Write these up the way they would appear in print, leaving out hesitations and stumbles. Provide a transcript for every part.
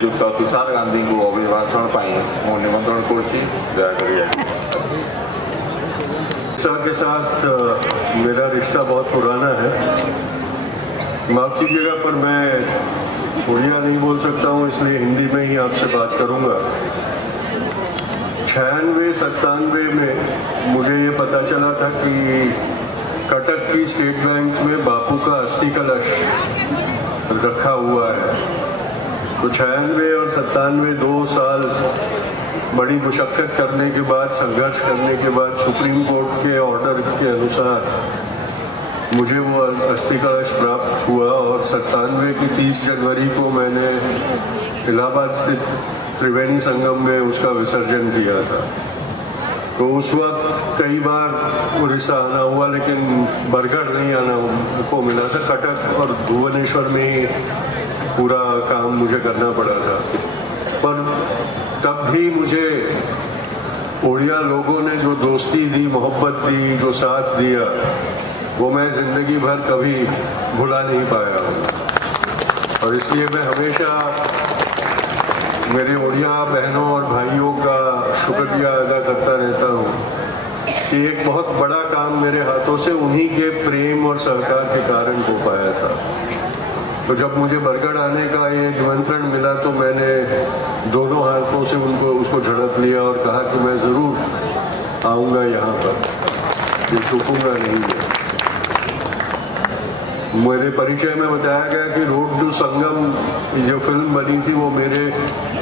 যুক্ত তুষার গান্ধীଙ୍କୁ অভিভাষণ ପାଇଁ ମୁଁ ନିମନ୍ତ୍ରଣ କରୁଛି ଦୟାକରି के साथ मेरा रिश्ता बहुत पुराना है। माफ कीजिएगा पर मैं उड़िया नहीं बोल सकता हूँ, इसलिए हिंदी में ही आपसे बात करूँगा। 96-97 में मुझे ये पता चला था कि कटक की स्टेट बैंक में बापू का अस्थि कलश रखा हुआ है। तो 96 और 97 2 साल बड़ी मुशक्कत करने के बाद, संघर्ष करने के बाद सुप्रीम कोर्ट के ऑर्डर के अनुसार मुझे वो अस्थि कलश प्राप्त हुआ और 97 की 30 जनवरी को मैंने इलाहाबाद स्थित त्रिवेणी संगम में उसका विसर्जन किया था। तो उस वक्त कई बार उड़ीसा आना हुआ, लेकिन बरगढ़ नहीं आना को मिला था। कटक और भुवनेश्वर में ही पूरा काम मुझे करना पड़ा था। पर तब भी मुझे उड़िया लोगों ने जो दोस्ती दी, मोहब्बत दी, जो साथ दिया, वो मैं जिंदगी भर कभी भुला नहीं पाया हूँ। और इसलिए मैं हमेशा मेरे उड़िया बहनों और भाइयों का शुक्रिया अदा करता रहता हूँ कि एक बहुत बड़ा काम मेरे हाथों से उन्हीं के प्रेम और सहकार के कारण हो पाया था। तो जब मुझे बरगढ़ आने का ये निमंत्रण मिला तो मैंने दोनों हाथों से उसको झड़प लिया और कहा कि मैं ज़रूर आऊँगा यहाँ पर, ये चूकूँगा नहीं है। मेरे परिचय में बताया गया कि रोड टू संगम जो फिल्म बनी थी वो मेरे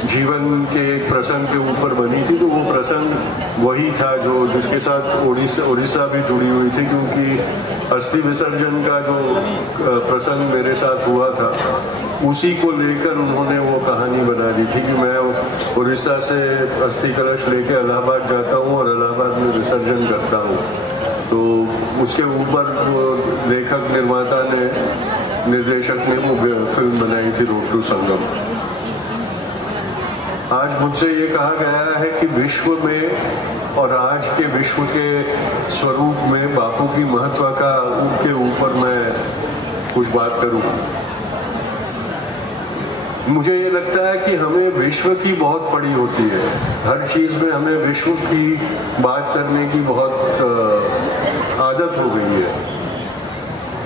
जीवन के एक प्रसंग के ऊपर बनी थी। तो वो प्रसंग वही था जिसके साथ उड़ीसा भी जुड़ी हुई थी, क्योंकि अस्थि विसर्जन का जो प्रसंग मेरे साथ हुआ था उसी को लेकर उन्होंने वो कहानी बना दी थी कि मैं उड़ीसा से अस्थि कलश लेके इलाहाबाद जाता हूँ और इलाहाबाद में विसर्जन करता हूँ। तो उसके ऊपर वो लेखक निर्देशक ने वो फिल्म बनाई थी रोड टू संगम। आज मुझसे ये कहा गया है कि विश्व में और आज के विश्व के स्वरूप में बापू की महत्व के ऊपर मैं कुछ बात करूं। मुझे ये लगता है कि हमें विश्व की बहुत पड़ी होती है। हर चीज में हमें विश्व की बात करने की बहुत आदत हो गई है।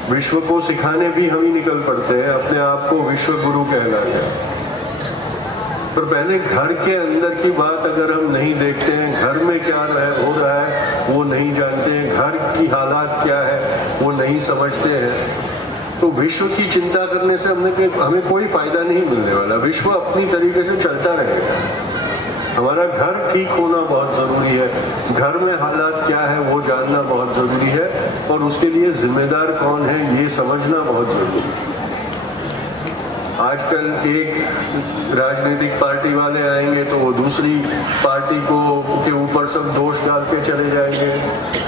विश्व को सिखाने भी हम ही निकल पड़ते हैं, अपने आप को विश्व गुरु कहलाते हैं। पर पहले घर के अंदर की बात अगर हम नहीं देखते हैं, घर में क्या हो रहा है वो नहीं जानते हैं, घर की हालात क्या है वो नहीं समझते हैं, तो विश्व की चिंता करने से हमें कोई फायदा नहीं मिलने वाला। विश्व अपनी तरीके से चलता रहेगा। हमारा घर ठीक होना बहुत जरूरी है, घर में हालात क्या है वो जानना बहुत जरूरी है, और उसके लिए जिम्मेदार कौन है ये समझना बहुत जरूरी है। आजकल एक राजनीतिक पार्टी वाले आएंगे तो वो दूसरी पार्टी के ऊपर सब दोष डाल के चले जाएंगे।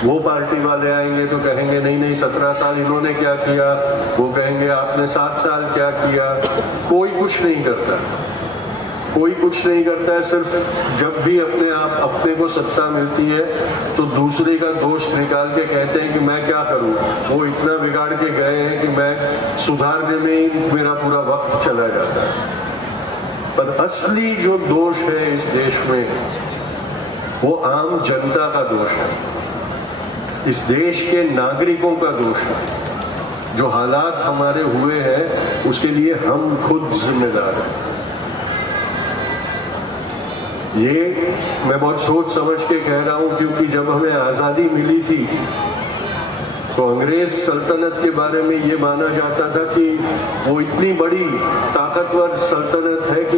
वो पार्टी वाले आएंगे तो कहेंगे नहीं 17 साल इन्होंने क्या किया, वो कहेंगे आपने 7 साल क्या किया। कोई कुछ नहीं करता, कोई कुछ नहीं करता है। सिर्फ जब भी अपने को सत्ता मिलती है तो दूसरे का दोष निकाल के कहते हैं कि मैं क्या करूं, वो इतना बिगाड़ के गए हैं कि मैं सुधारने में ही मेरा पूरा वक्त चला जाता है। पर असली जो दोष है इस देश में वो आम जनता का दोष है, इस देश के नागरिकों का दोष है। जो हालात हमारे हुए हैं उसके लिए हम खुद जिम्मेदार हैं। ये मैं बहुत सोच समझ के कह रहा हूं, क्योंकि जब हमें आजादी मिली थी तो अंग्रेज सल्तनत के बारे में ये माना जाता था कि वो इतनी बड़ी ताकतवर सल्तनत है कि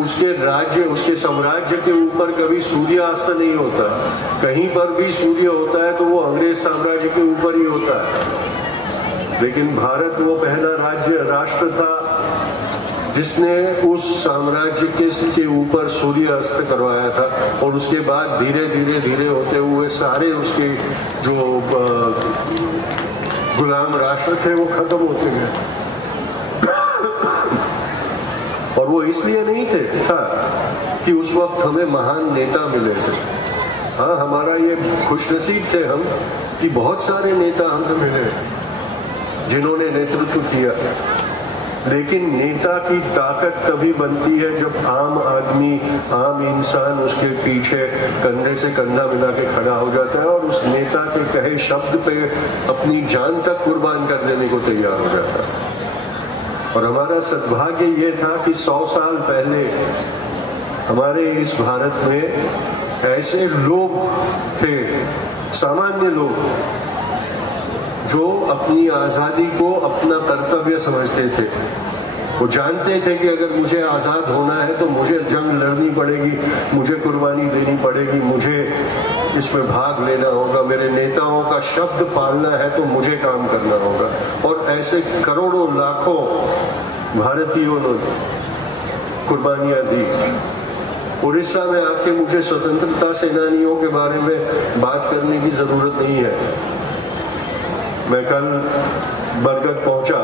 उसके राज्य, उसके साम्राज्य के ऊपर कभी सूर्यास्त नहीं होता। कहीं पर भी सूर्य होता है तो वो अंग्रेज साम्राज्य के ऊपर ही होता है। लेकिन भारत वो पहला राष्ट्र था जिसने उस साम्राज्य के ऊपर सूर्य अस्त करवाया था, और उसके बाद धीरे धीरे होते हुए सारे उसके जो गुलाम राष्ट्र थे वो खत्म होते गए। और वो इसलिए नहीं था कि उस वक्त हमें महान नेता मिले थे। हाँ, हमारा ये खुशनसीब थे हम कि बहुत सारे नेता हमें मिले जिन्होंने नेतृत्व किया। लेकिन नेता की ताकत तभी बनती है जब आम आदमी, आम इंसान उसके पीछे कंधे से कंधा मिला के खड़ा हो जाता है और उस नेता के कहे शब्द पे अपनी जान तक कुर्बान कर देने को तैयार हो जाता है। और हमारा सद्भाग्य ये था कि 100 साल पहले हमारे इस भारत में ऐसे लोग थे, सामान्य लोग, जो अपनी आजादी को अपना कर्तव्य समझते थे। वो जानते थे कि अगर मुझे आजाद होना है तो मुझे जंग लड़नी पड़ेगी, मुझे कुर्बानी देनी पड़ेगी, मुझे इसमें भाग लेना होगा, मेरे नेताओं का शब्द पालना है तो मुझे काम करना होगा। और ऐसे करोड़ों लाखों भारतीयों ने कुर्बानियां दी। उड़ीसा में आके मुझे स्वतंत्रता सेनानियों के बारे में बात करने की जरूरत नहीं है। मैं कल बरगद पहुंचा,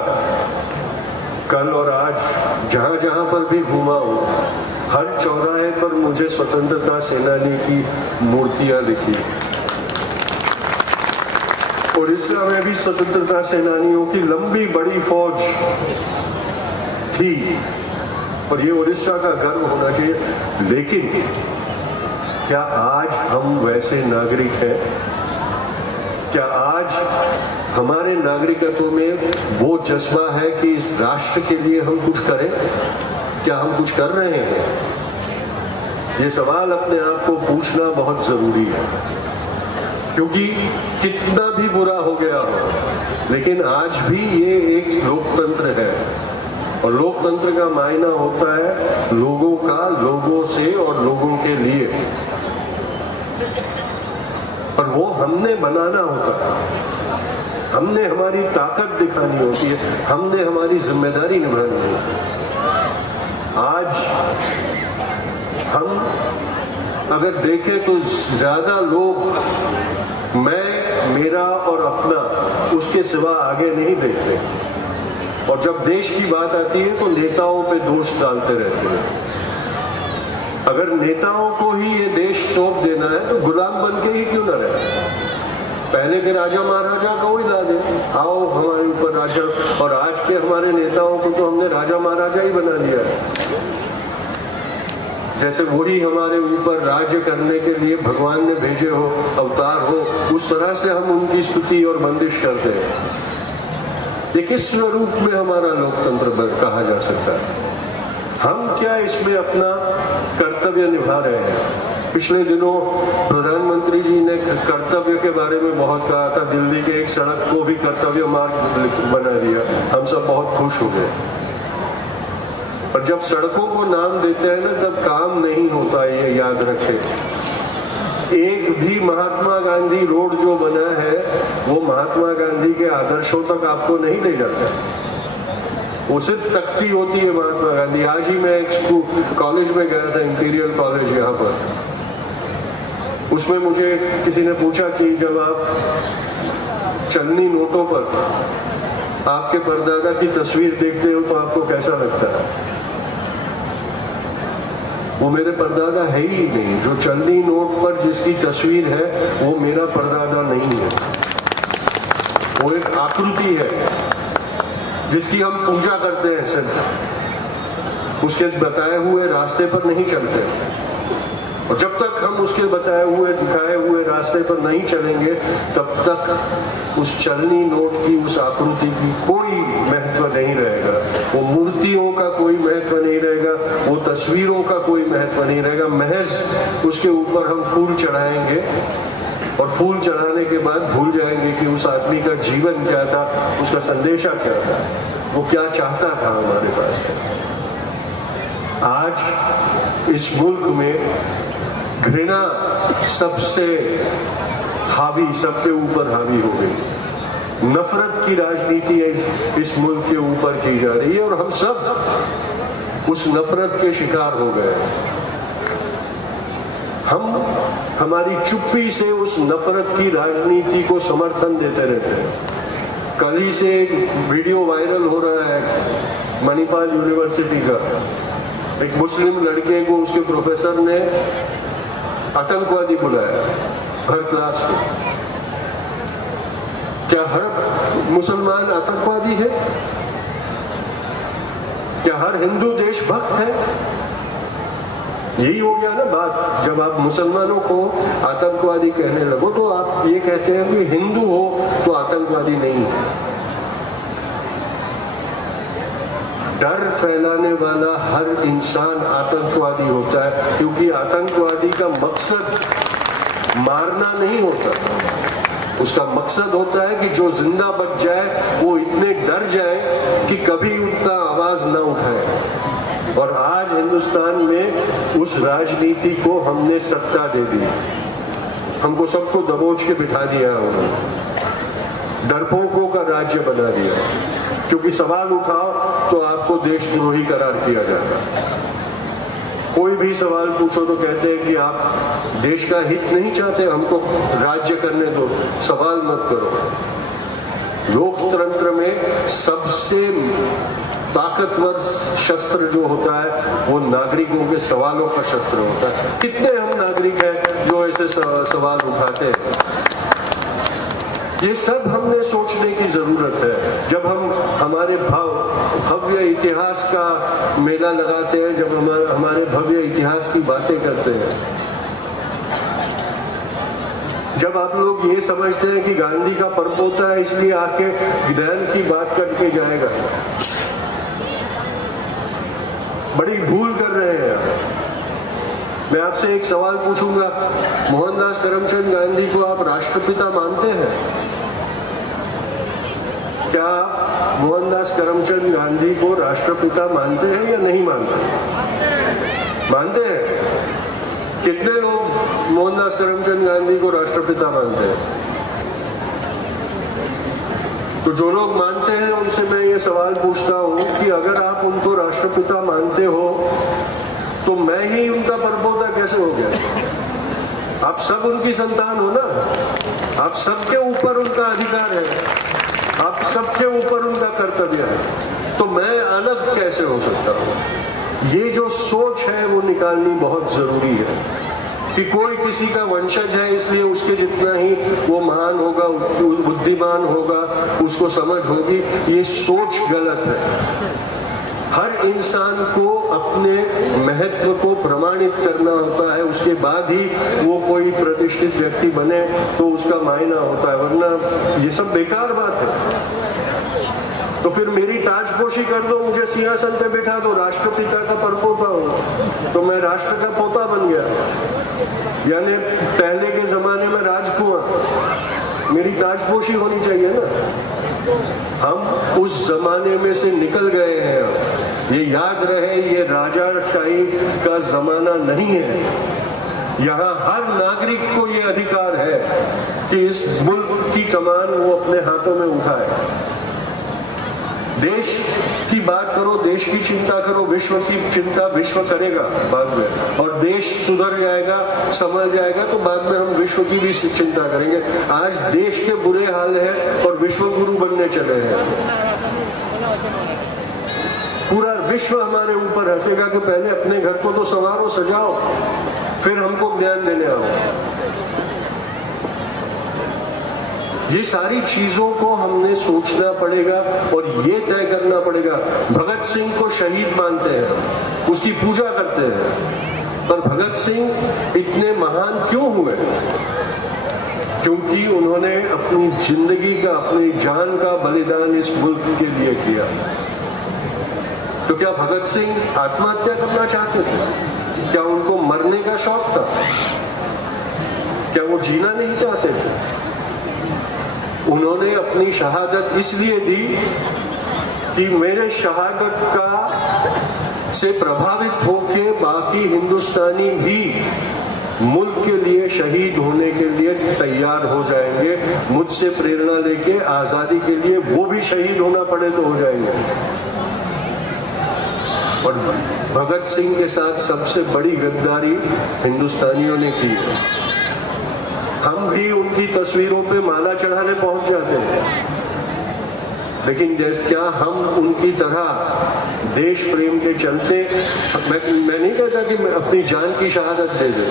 कल और आज जहां जहां पर भी घूमा हूं, हर चौराहे पर मुझे स्वतंत्रता सेनानी की मूर्तियां दिखी। उड़ीसा में भी स्वतंत्रता सेनानियों की लंबी बड़ी फौज थी और ये उड़ीसा का गर्व होना चाहिए। लेकिन क्या आज हम वैसे नागरिक हैं? क्या आज हमारे नागरिकत्व में वो जज्बा है कि इस राष्ट्र के लिए हम कुछ करें? क्या हम कुछ कर रहे हैं? ये सवाल अपने आप को पूछना बहुत जरूरी है, क्योंकि कितना भी बुरा हो गया हो, लेकिन आज भी ये एक लोकतंत्र है और लोकतंत्र का मायना होता है लोगों का, लोगों से और लोगों के लिए। और वो हमने बनाना होता है, हमने हमारी ताकत दिखानी होती है, हमने हमारी जिम्मेदारी निभानी होती है। आज हम अगर देखें तो ज्यादा लोग मैं, मेरा और अपना, उसके सिवा आगे नहीं देखते। और जब देश की बात आती है तो नेताओं पे दोष डालते रहते हैं। अगर नेताओं को ही ये देश सौंप देना है तो गुलाम बन के ही क्यों ना रहे? पहले के राजा महाराजा को ही ला दे, आओ हमारे ऊपर राजा। और आज के हमारे नेताओं को तो हमने राजा महाराजा ही बना दिया है, जैसे वही हमारे ऊपर राज्य करने के लिए भगवान ने भेजे हो, अवतार हो, उस तरह से हम उनकी स्तुति और बंदिश करते हैं। ये किस स्वरूप में हमारा लोकतंत्र कहा जा सकता है? हम क्या इसमें अपना कर्तव्य निभा रहे हैं? पिछले दिनों प्रधानमंत्री जी ने कर्तव्य के बारे में बहुत कहा था। दिल्ली के एक सड़क को भी कर्तव्य मार्ग बना दिया, हम सब बहुत खुश हो गए। और जब सड़कों को नाम देते हैं ना, तब काम नहीं होता, ये याद रखें। एक भी महात्मा गांधी रोड जो बना है वो महात्मा गांधी के आदर्शों तक आपको नहीं ले जाता, वो सिर्फ तख्ती होती है महात्मा गांधी। आज ही मैं एक स्कूल कॉलेज में गया था, इंपीरियल कॉलेज यहाँ पर। उसमें मुझे किसी ने पूछा कि जब आप चलनी नोटों पर आपके परदादा की तस्वीर देखते हो तो आपको कैसा लगता है? वो मेरे परदादा है ही नहीं। जो चलनी नोट पर जिसकी तस्वीर है वो मेरा परदादा नहीं है, वो एक आकृति है जिसकी हम पूजा करते हैं। सिर्फ उसके बताए हुए रास्ते पर नहीं चलते, और जब तक हम उसके बताए हुए दिखाए हुए रास्ते पर नहीं चलेंगे तब तक उस चलनी नोट की, उस आकृति की कोई महत्व नहीं रहेगा। वो मूर्तियों का कोई महत्व नहीं रहेगा, वो तस्वीरों का कोई महत्व नहीं रहेगा। महज उसके ऊपर हम फूल चढ़ाएंगे और फूल चढ़ाने के बाद भूल जाएंगे कि उस आदमी का जीवन क्या था, उसका संदेशा क्या था, वो क्या चाहता था हमारे पास। आज इस मुल्क में घृणा सबसे हावी, सबके ऊपर हावी हो गई। नफरत की राजनीति इस मुल्क के ऊपर की जा रही है और हम सब उस नफरत के शिकार हो गए। हम हमारी चुप्पी से उस नफरत की राजनीति को समर्थन देते रहते हैं। कल ही से एक वीडियो वायरल हो रहा है मणिपाल यूनिवर्सिटी का। एक मुस्लिम लड़के को उसके प्रोफेसर ने आतंकवादी बुलाया हर क्लास में। क्या हर मुसलमान आतंकवादी है? क्या हर हिंदू देशभक्त है? यही हो गया ना बात। जब आप मुसलमानों को आतंकवादी कहने लगो तो आप ये कहते हैं कि हिंदू हो तो आतंकवादी नहीं है। डर फैलाने वाला हर इंसान आतंकवादी होता है, क्योंकि आतंकवादी का मकसद मारना नहीं होता। उसका मकसद होता है कि जो जिंदा बच जाए वो इतने डर जाए कि कभी उनका आवाज ना उठाए। और आज हिंदुस्तान में उस राजनीति को हमने सत्ता दे दी। हमको सबको दबोच के बिठा दिया उन्होंने, डरपोकों का राज्य बना दिया। क्योंकि सवाल उठाओ तो आपको देशद्रोही करार किया जाता। कोई भी सवाल पूछो तो कहते हैं कि आप देश का हित नहीं चाहते, हमको राज्य करने दो, सवाल मत करो। लोकतंत्र में सबसे ताकतवर शस्त्र जो होता है वो नागरिकों के सवालों का शस्त्र होता है। कितने हम नागरिक हैं जो ऐसे सवाल उठाते हैं? ये सब हमने सोचने की जरूरत है। जब हम हमारे भव्य इतिहास का मेला लगाते हैं, जब हमारे भव्य इतिहास की बातें करते हैं, जब आप लोग ये समझते हैं कि गांधी का परपोता है इसलिए आके ज्ञान की बात करके जाएगा, बड़ी भूल कर रहे हैं। मैं आपसे एक सवाल पूछूंगा, मोहनदास करमचंद गांधी को आप राष्ट्रपिता मानते हैं? क्या आप मोहनदास करमचंद गांधी को राष्ट्रपिता मानते हैं या नहीं मानते? मानते हैं? कितने लोग मोहनदास करमचंद गांधी को राष्ट्रपिता मानते हैं? तो जो लोग मानते हैं उनसे मैं ये सवाल पूछता हूं कि अगर आप उनको राष्ट्रपिता मानते हो तो मैं ही उनका परपोता कैसे हो गया? आप सब उनकी संतान हो ना, आप सबके ऊपर उनका अधिकार है, आप सबके ऊपर उनका कर्तव्य है, तो मैं अलग कैसे हो सकता हूं? ये जो सोच है वो निकालनी बहुत जरूरी है कि कोई किसी का वंशज है इसलिए उसके जितना ही वो महान होगा, बुद्धिमान होगा, उसको समझ होगी, ये सोच गलत है। हर इंसान को अपने महत्व को प्रमाणित करना होता है, उसके बाद ही वो कोई प्रतिष्ठित व्यक्ति बने तो उसका मायना होता है, वरना ये सब बेकार बात है। तो फिर मेरी ताजपोशी कर दो, मुझे सिंहासन पे बिठा दो, राष्ट्रपिता का परपोता हूं, तो मैं राष्ट्र का पोता बन गया। यानी पहले के जमाने में राजकुमार, मेरी ताजपोशी होनी चाहिए ना। हम उस जमाने में से निकल गए हैं। ये याद रहे, ये राजाशाही का जमाना नहीं है। यहाँ हर नागरिक को ये अधिकार है कि इस मुल्क की कमान वो अपने हाथों में उठाए। देश की बात करो, देश की चिंता करो, विश्व की चिंता विश्व करेगा बाद में, और देश सुधर जाएगा, संभल जाएगा तो बाद में हम विश्व की भी चिंता करेंगे। आज देश के बुरे हाल है और विश्व गुरु बनने चले हैं। पूरा विश्व हमारे ऊपर हंसेगा कि पहले अपने घर को तो संवारो, सजाओ, फिर हमको ज्ञान देने आओ। ये सारी चीजों को हमने सोचना पड़ेगा और ये तय करना पड़ेगा। भगत सिंह को शहीद मानते हैं, उसकी पूजा करते हैं, पर भगत सिंह इतने महान क्यों हुए? क्योंकि उन्होंने अपनी जिंदगी का, अपनी जान का बलिदान इस मुल्क के लिए किया। तो क्या भगत सिंह आत्महत्या करना चाहते थे? क्या उनको मरने का शौक था? क्या वो जीना नहीं चाहते थे? उन्होंने अपनी शहादत इसलिए दी कि मेरे शहादत का से प्रभावित होकर बाकी हिंदुस्तानी भी मुल्क के लिए शहीद होने के लिए तैयार हो जाएंगे। मुझसे प्रेरणा लेके आजादी के लिए वो भी शहीद होना पड़े तो हो जाएंगे। और भगत सिंह के साथ सबसे बड़ी गद्दारी हिंदुस्तानियों ने की है। हम भी उनकी तस्वीरों पे माला चढ़ाने पहुंच जाते हैं, लेकिन जैसे क्या हम उनकी तरह देश प्रेम के चलते, मैं नहीं कहता कि मैं अपनी जान की शहादत दे दूं,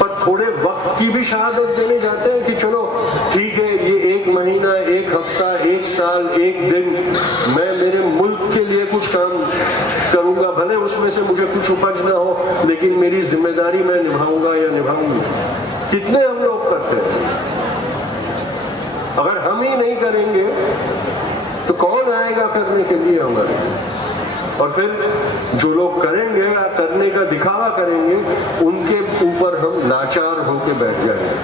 पर थोड़े वक्त की भी शहादत देने जाते हैं कि चलो ठीक है, ये एक महीना, एक हफ्ता, एक साल, एक दिन मैं मेरे मुल्क के लिए कुछ काम करूंगा, भले उसमें से मुझे कुछ उपज ना हो, लेकिन मेरी जिम्मेदारी मैं निभाऊंगा या निभाऊंगी। कितने हम लोग करते हैं? अगर हम ही नहीं करेंगे तो कौन आएगा करने के लिए हमारे? और फिर जो लोग करेंगे या करने का दिखावा करेंगे, उनके ऊपर हम लाचार होके बैठ जाएंगे।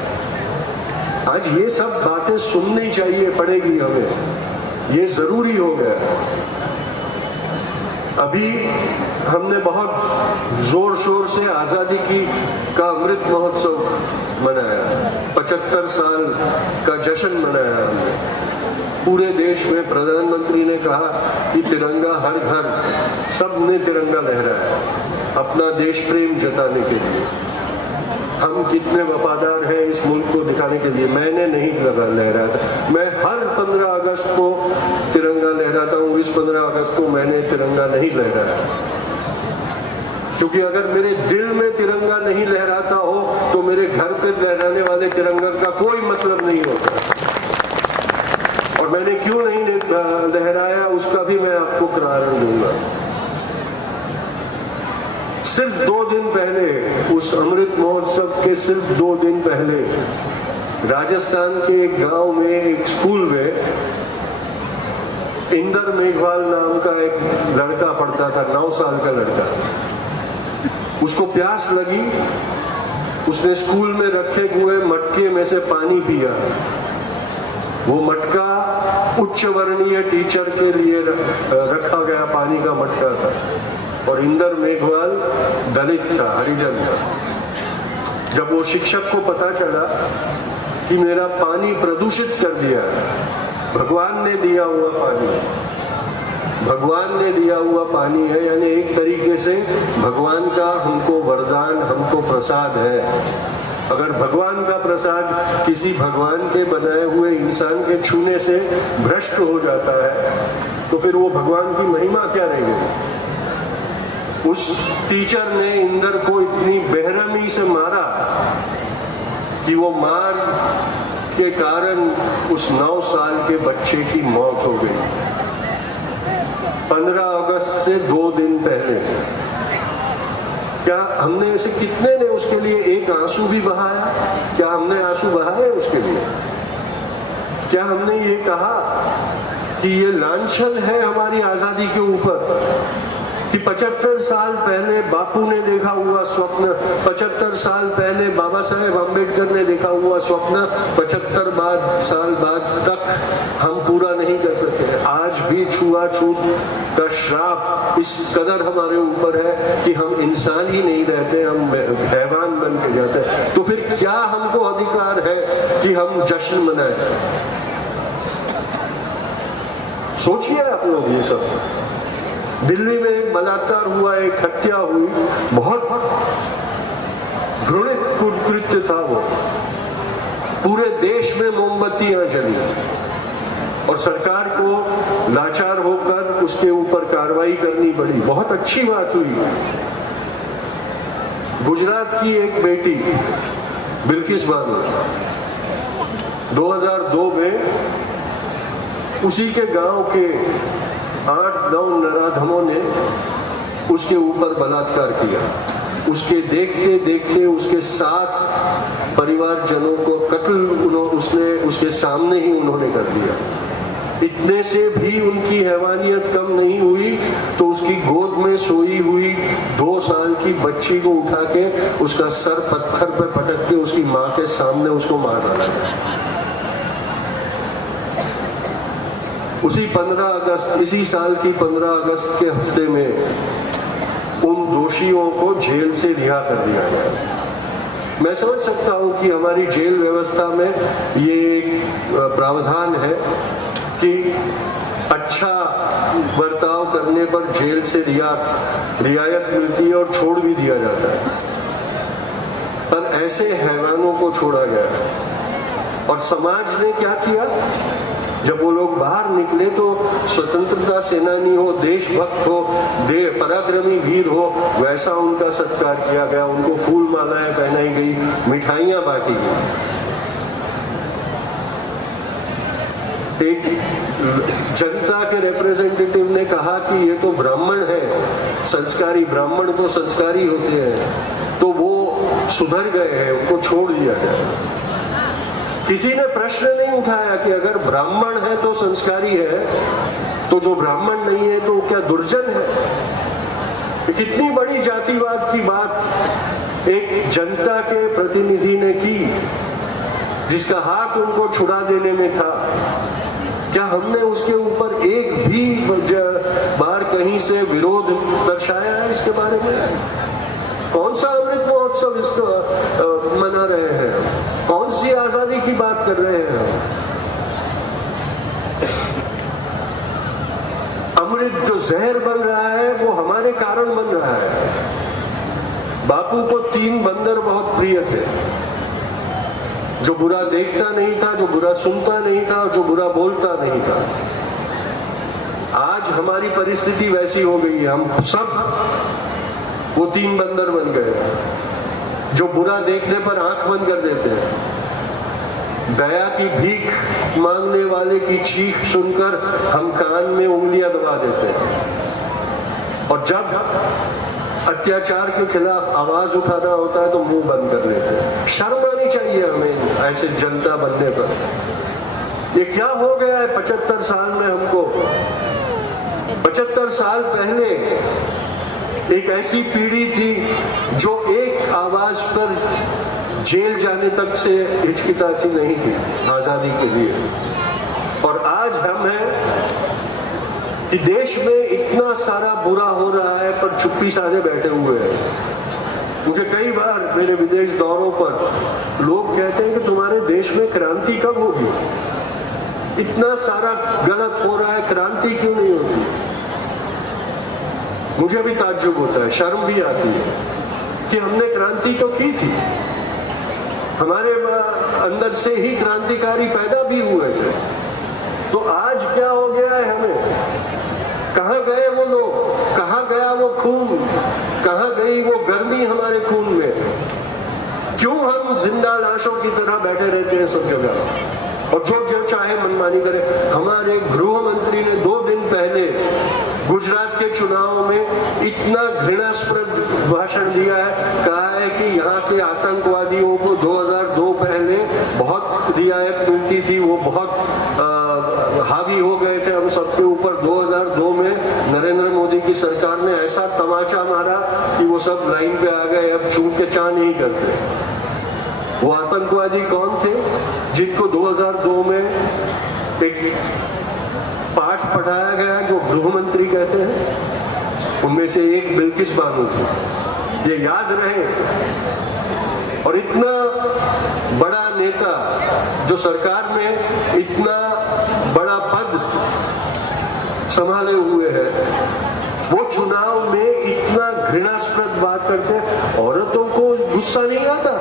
आज ये सब बातें सुननी चाहिए, पड़ेगी हमें, ये जरूरी हो गया। अभी हमने बहुत जोर शोर से आजादी का अमृत महोत्सव मनाया, 75 साल का जश्न मनाया हमने। पूरे देश में प्रधानमंत्री ने कहा कि तिरंगा हर घर, सबने तिरंगा लहराया अपना देश प्रेम जताने के लिए। हम कितने वफादार हैं इस मुल्क को दिखाने के लिए। मैंने नहीं लहराया था, मैं हर 15 अगस्त को तिरंगा लहराता हूँ। इस 15 अगस्त को मैंने तिरंगा नहीं लहराया, क्योंकि अगर मेरे दिल में तिरंगा नहीं लहराता हो तो मेरे घर पे लहराने वाले तिरंगा का कोई मतलब नहीं होता। और मैंने क्यों नहीं लहराया उसका भी मैं आपको कारण दूंगा। सिर्फ 2 दिन पहले, उस अमृत महोत्सव के सिर्फ 2 दिन पहले, राजस्थान के एक गांव में, एक स्कूल में, इंदर मेघवाल नाम का एक लड़का पढ़ता था, 9 साल का लड़का। उसको प्यास लगी, उसने स्कूल में रखे हुए मटके में से पानी पिया। वो मटका उच्च वर्णीय टीचर के लिए रखा गया पानी का मटका था, और इंदर मेघवाल दलित था, हरिजन था। जब वो शिक्षक को पता चला कि मेरा पानी प्रदूषित कर दिया, भगवान ने दिया हुआ पानी, भगवान ने दिया हुआ पानी है, यानी एक तरीके से भगवान का हमको वरदान, हमको प्रसाद है। अगर भगवान का प्रसाद किसी भगवान के बनाए हुए इंसान के छूने से भ्रष्ट हो जाता है, तो फिर वो भगवान की महिमा क्या रह गई? उस टीचर ने इंदर को इतनी बेरहमी से मारा कि वो मार के कारण उस 9 साल के बच्चे की मौत हो गई, 15 अगस्त से 2 दिन पहले। क्या हमने ऐसे, कितने ने उसके लिए एक आंसू भी बहाया? क्या हमने आंसू बहाए उसके लिए? क्या हमने ये कहा कि ये लांछन है हमारी आजादी के ऊपर कि 75 साल पहले बापू ने देखा हुआ स्वप्न, 75 साल पहले बाबा साहेब अम्बेडकर ने देखा हुआ स्वप्न, 75 साल बाद तक हम पूरा नहीं कर सकते? आज भी छुआछूत का श्राप इस कदर हमारे ऊपर है कि हम इंसान ही नहीं रहते, हम हैवान बन के जाते हैं। तो फिर क्या हमको अधिकार है कि हम जश्न मनाएं? सोचिए आप लोग ये सब। दिल्ली में एक बलात्कार हुआ, एक हत्या हुई, बहुत घृणित कृत्य था वो। पूरे देश में मोमबत्तियां जली और सरकार को लाचार होकर उसके ऊपर कार्रवाई करनी पड़ी। बहुत अच्छी बात हुई। गुजरात की एक बेटी बिल्किस बानो 2002 में उसी के गांव के 8-9 नराधमों ने उसके ऊपर बलात्कार किया। उसके देखते देखते उसके 7 परिवारजनों को कत्ल उसके सामने ही उन्होंने कर दिया। इतने से भी उनकी हैवानियत कम नहीं हुई तो उसकी गोद में सोई हुई 2 साल की बच्ची को उठा के उसका सर पत्थर पर पटक के उसकी मां के सामने उसको मार डाला। उसी 15 अगस्त, इसी साल की 15 अगस्त के हफ्ते में उन दोषियों को जेल से रिहा कर दिया गया। मैं समझ सकता हूं कि हमारी जेल व्यवस्था में ये एक प्रावधान है कि अच्छा बर्ताव करने पर जेल से रियायत मिलती है और छोड़ भी दिया जाता है, पर ऐसे हैवानों को छोड़ा गया। और समाज ने क्या किया? जब वो लोग बाहर निकले तो स्वतंत्रता सेनानी हो, देशभक्त हो, पराक्रमी वीर हो, वैसा उनका सत्कार किया गया। उनको फूल मालाएं पहनाई गई, मिठाइयां बांटी गई। एक जनता के रिप्रेजेंटेटिव ने कहा कि ये तो ब्राह्मण है, संस्कारी ब्राह्मण तो संस्कारी होते हैं, तो वो सुधर गए हैं, उनको छोड़ दिया गया। किसी ने प्रश्न नहीं उठाया कि अगर ब्राह्मण है तो संस्कारी है, तो जो ब्राह्मण नहीं है तो क्या दुर्जन है? कितनी बड़ी जातिवाद की बात एक जनता के प्रतिनिधि ने की, जिसका हाथ उनको छुड़ा देने में था। क्या हमने उसके ऊपर एक भी बार कहीं से विरोध दर्शाया है इसके बारे में? कौन सा अमृत महोत्सव मना रहे हैं? कौन सी आजादी की बात कर रहे हैं? अमृत जो जहर बन रहा है वो हमारे कारण बन रहा है। बापू को 3 बंदर बहुत प्रिय थे, जो बुरा देखता नहीं था, जो बुरा सुनता नहीं था, जो बुरा बोलता नहीं था। आज हमारी परिस्थिति वैसी हो गई है, हम सब वो 3 बंदर बन गए, जो बुरा देखने पर आंख बंद कर देते हैं। दया की भीख मांगने वाले की चीख सुनकर हम कान में उंगलियां दबा देते हैं, और जब अत्याचार के खिलाफ आवाज उठाना होता है तो मुंह बंद कर लेते हैं। शर्म आनी चाहिए हमें ऐसे जनता बनने पर। ये क्या हो गया है 75 साल में हमको? 75 साल पहले एक ऐसी पीढ़ी थी जो एक आवाज पर जेल जाने तक से हिचकिचाती नहीं थी आजादी के लिए, और आज हम हैं कि देश में इतना सारा बुरा हो रहा है पर चुप्पी साधे बैठे हुए हैं। मुझे कई बार मेरे विदेश दौरों पर लोग कहते हैं कि तुम्हारे देश में क्रांति कब होगी? इतना सारा गलत हो रहा है, क्रांति क्यों नहीं होती? मुझे भी ताज्जुब होता है, शर्म भी आती है कि हमने क्रांति तो की थी, हमारे अंदर से ही क्रांतिकारी पैदा भी हुए थे, तो आज क्या हो गया है हमें? कहां गए वो लोग? कहां गया वो खून? कहां गई वो गर्मी हमारे खून में? क्यों हम जिंदा लाशों की तरह बैठे रहते हैं सब जगह, और जो चाहे मनमानी करे? हमारे गृह मंत्री ने 2 दिन पहले गुजरात के चुनाव में इतना घृणास्पद भाषण दिया है, कहा है कि यहाँ के आतंकवादियों को 2002 पहले बहुत रियायत मिलती थी, वो बहुत हावी हो गए थे हम सबके ऊपर। 2002 में नरेंद्र मोदी की सरकार ने ऐसा तमाचा मारा कि वो सब लाइन पे आ गए, अब चूक के चा नहीं करते। वो आतंकवादी कौन थे जिनको 2002 में एक पाठ पढ़ाया गया जो गृह मंत्री कहते हैं? उनमें से एक बिल्किस बानो थी, ये याद रहे। और इतना बड़ा नेता जो सरकार में इतना बड़ा पद संभाले हुए है, वो चुनाव में इतना घृणास्पद बात करते हैं। औरतों को गुस्सा नहीं आता?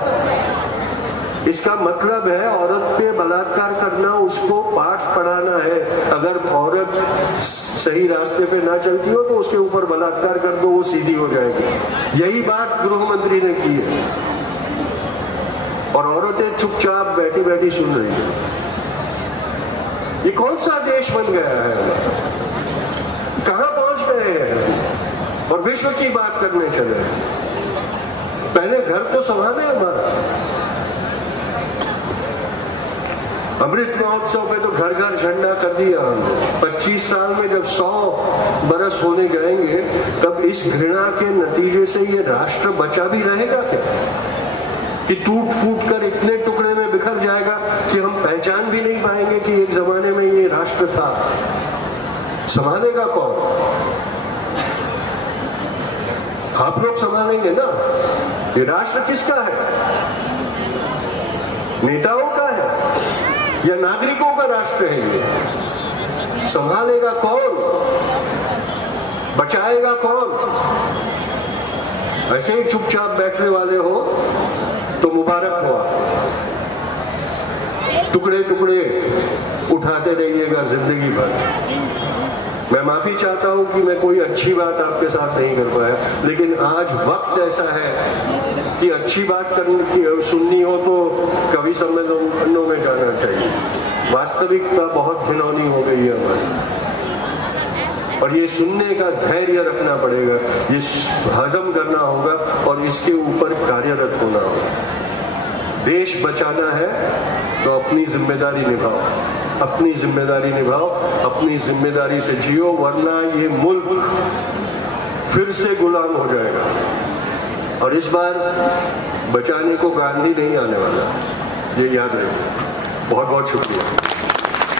इसका मतलब है औरत पे बलात्कार करना, उसको पाठ पढ़ाना है। अगर औरत सही रास्ते पे ना चलती हो तो उसके ऊपर बलात्कार कर दो, वो सीधी हो जाएगी। यही बात गृह मंत्री ने की है, और औरतें चुपचाप बैठी बैठी सुन रही है। ये कौन सा देश बन गया है? कहां पहुंच गए हैं और विश्व की बात करने चले? पहले घर तो संभाले हमारा। अमृत महोत्सव पे तो घर घर झंडा कर दिया हमने। 25 साल में जब 100 बरस होने जाएंगे, तब इस घृणा के नतीजे से ये राष्ट्र बचा भी रहेगा क्या? कि टूट फूट कर इतने टुकड़े में बिखर जाएगा कि हम पहचान भी नहीं पाएंगे कि एक जमाने में ये राष्ट्र था। संभालेगा कौन? आप लोग संभालेंगे ना? ये राष्ट्र किसका है? नेताओं का है या नागरिकों का राष्ट्र है? ये संभालेगा कौन? बचाएगा कौन? ऐसे ही चुपचाप बैठने वाले हो तो मुबारक हो, टुकड़े टुकड़े उठाते रहिएगा जिंदगी भर। मैं माफी चाहता हूं कि मैं कोई अच्छी बात आपके साथ नहीं कर पाया, लेकिन आज वक्त ऐसा है कि अच्छी बात करनी सुननी हो तो कवि सम्मेलनों में जाना चाहिए। वास्तविकता बहुत घिनौनी हो गई है हमारी, और ये सुनने का धैर्य रखना पड़ेगा, ये हजम करना होगा और इसके ऊपर कार्यरत होना होगा। देश बचाना है तो अपनी जिम्मेदारी निभाओ, अपनी जिम्मेदारी निभाओ, अपनी जिम्मेदारी से जियो, वरना ये मुल्क फिर से गुलाम हो जाएगा। और इस बार बचाने को गांधी नहीं आने वाला, ये याद रखिए। बहुत बहुत शुक्रिया।